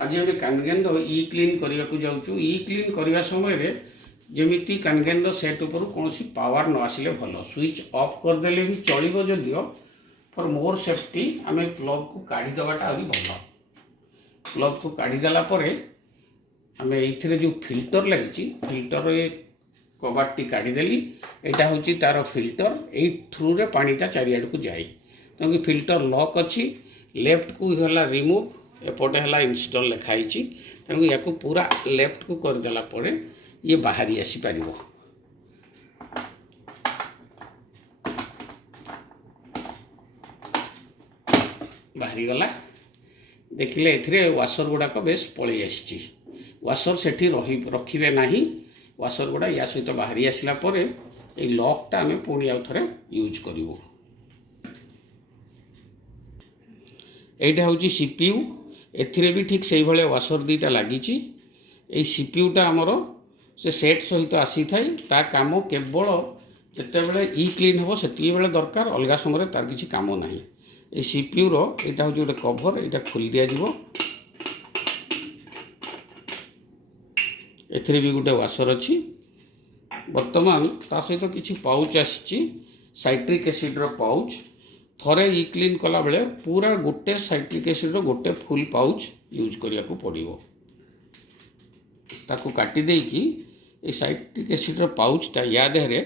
आज आम कानगेंद इ क्लीन करने को जाऊँ। इ क्लीन करने समय जमी कानगेंद सेट उपर कौन पावर न आसिले भल स्विच ऑफ करदे भी चलो जदियो फॉर मोर सेफ्टी आम प्लग को काढ़ीदेवाटा आहुरी भल। प्लग को काढ़ीदेला आम ये जो फिल्टर लगी फिल्टर कबाटी काढ़ीदेली यहाँ हूँ तार फिल्टर यही थ्रू रे पानीटा चारिआड को जाए तेणु फिल्टर लॉक अच्छी लेफ्ट को है रिमूव एपटे है इंस्टॉल लिखाई तेणु या पूरा लेफ्ट को करदेला ये बाहरी आसीपर बाहरी गला देखिले एथिरे वाशर गुड़ाक बेस पलि आसी वाशर से रखिए ना वाशर गुड़ा या सहित बाहरी आसला ये लॉकटा आम पुणी आउ थे यूज करूँ। यहाँ हूँ सीपीयू एथिरे भी ठीक से भाई वाशर दीटा लगी सीपीयूटा आमर से सेट सहित आसी था काम केवल जिते इ क्लीन हम से दरकार अलग समय तार किसी काम ना ये सीपीयूर यहाँ हूँ गोटे कभर यहाँ खोली दिज्व एथिरे भी गोटे वाशर अच्छी वर्तमान ता सहित किसी पाउच आसी साइट्रिक एसिड्र पाउच थरे इ क्लीन कला बेले पूरा गोटे साइट्रिक एसिड्र गोटे फुल पाउच यूज करने को पड़ो ताकू काटी देकी ये साइट्रिक एसिड्र पाउचटा या देहरे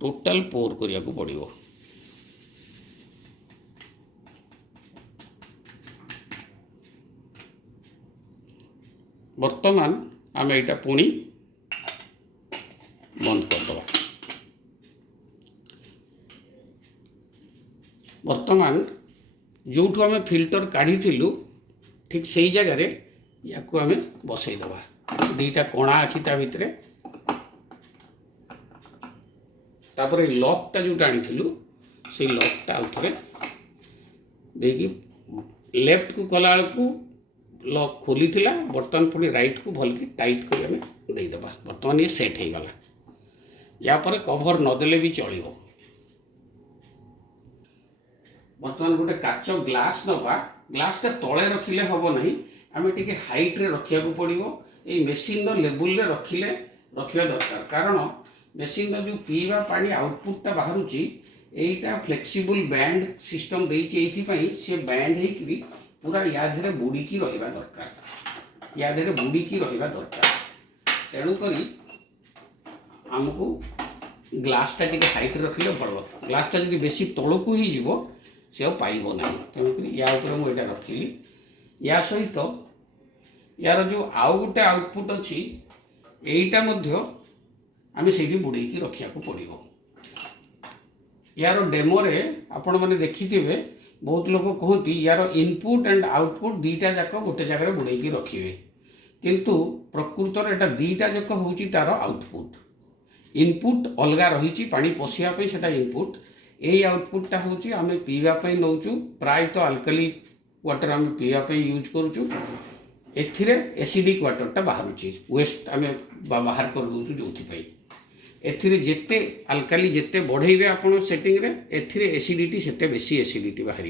टोटाल पोर करने को पड़ो। वर्तमान आम यहाँ पुणी बंद करदे। वर्तमान जो आम फिल्टर काढ़ी ठीक से जगार या आम बसईदे दीटा कणा अच्छी ता भितर तापर लॉकटा जोटा आनी से लॉकटा आउ थे देखिए लेफ्ट को कला को लॉक खोली थिला बर्तमान पुणी राइट को भल की टाइट कर देदेबा। बर्तमान ये सेट हो गला या पर कभर नदेले भी चलो। बर्तमान गोटे काच ग्लास नवा ग्लासटा तले रखिले हम ना आम टे हाइट रे रखा पड़ो ये मेसीन लेवल रखिले रखा दरकार कारण मेसीन जो पीवा पानी आउटपुटा बाहर यहीटा फ्लेक्सिबल बैंड सिस्टम देपाई सी बैंड होकरी पूरा या धीरे बुड़ीकी रहा दरकार या धीरे बुड़ीकी रहा दरकार तेणुक आमको ग्लासटा टी हाइट रखिले भल ग्लासटा जब बेसी तौक हो से पाइब ना तेणुक या मुझे रखिली या सहित यार जो आउ गोटे आउटपुट अच्छी यहीटा आम से बुड़ेकी रखा पड़ो। यार डेमोरे आपण मैंने देखिथे बहुत लोग कहती यार इनपुट एंड आउटपुट दीटा जाक गोटे जगह बुड़ेकी रखिए किंतु प्रकृत यहाँ दीटा जाक हूँ तार आउटपुट इनपुट अलग रही पानी पशियापी से इनपुट यही आउटपुटा हूँ आम पीवाई नौचु प्राय तो आल्कली वाटर आम पीवाई यूज करुचु एथिरे एसिडिक वाटरटा बाहर वेस्ट आम बाहर कर दूँ जो एथिरे जेते आल्काली जेते बढ़ेबे आपण सेटिंग रे एथिरे एसिडिटी सेते बेसी एसिडिटी बाहर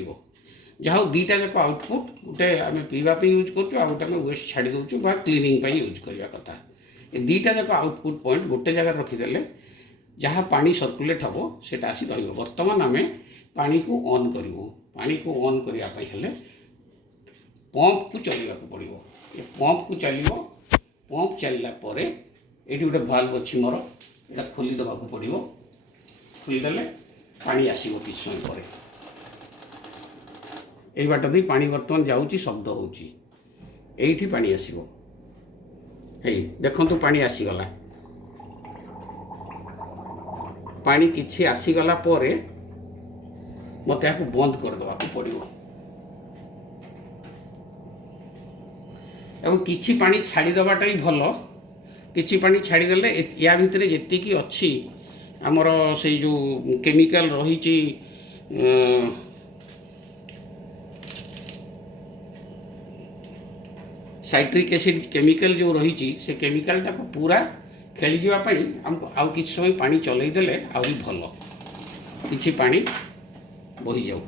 जहाँ दीटा जाक आउटपुट गोटे आम पीवाई यूज करुँ आ गोटे वेस्ट छाड़ी दूँ बा क्लीनिंग यूज करवा कथा ये दीटा जाक आउटपुट पॉइंट गोटे जगह रखीदे जहाँ पानी सर्कुलेट हम सेटा आसी रहिबो। वर्तमान आम पानी को ऑन करूँ पानी को ऑन करने हेले पंप को चलवा पड़ो ये पंप को चलो पंप चलला ये गोटे भाल्व अच्छी मोर यहाँ खोली देवा पड़ो खोलीदे पानी आसो किस समय पर यही बाट दी पानी बर्तमान जाऊँगी शब्द होठी पानी आसो देखु पानी आसीगला पानी किछि आसीगला मत यहाँ बंद करदे पड़ो एवं किछि पानी छाड़ीदेवाटा ही भल किछि पानी छाड़ीदेले या भितर जी अच्छी आमर से जो केमिकल रही साइट्रिक एसिड केमिकल जो रही से केमिकलटा को पूरा खेली जावाई आमको आउ किछि समय पानी चलईदेले आहरी भल किछि पानी बही जाऊ।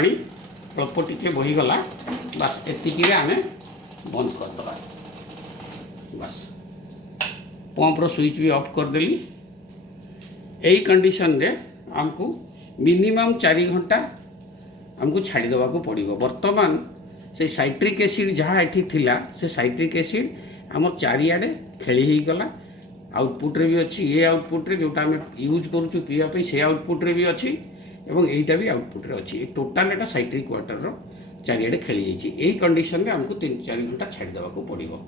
ପାଣି ଅଳ୍ପ ଟିକେ ବହିଗଲା ବାସ୍ ଏତିକିରେ ଆମେ ବନ୍ଦ କରିଦେବା ବାସ୍ ପମ୍ପର ସୁଇଚ୍ ବି ଅଫ୍ କରିଦେଲି। এই कंडीशनरे आमको मिनिमम 4 घंटा आमको छाड़ी देवाक पड़ो। बर्तमान से साइट्रिक एसिड जहाँ एठी थिला से साइट्रिक एसिड आम चारिआडे खेली हो गला। आउटपुट रे भी अच्छी ये आउटपुट रे जोटा आम यूज करूँ पीवाई से आउटपुट रे भी अच्छी एवं यहीटा भी आउटपुट रे अच्छी टोटाल एटा साइट्रिक वाटर चारिआडे खेली जाइए। यही कंडीशन रे आमको 3-4 घंटा छाड़ी देवाक पड़ो।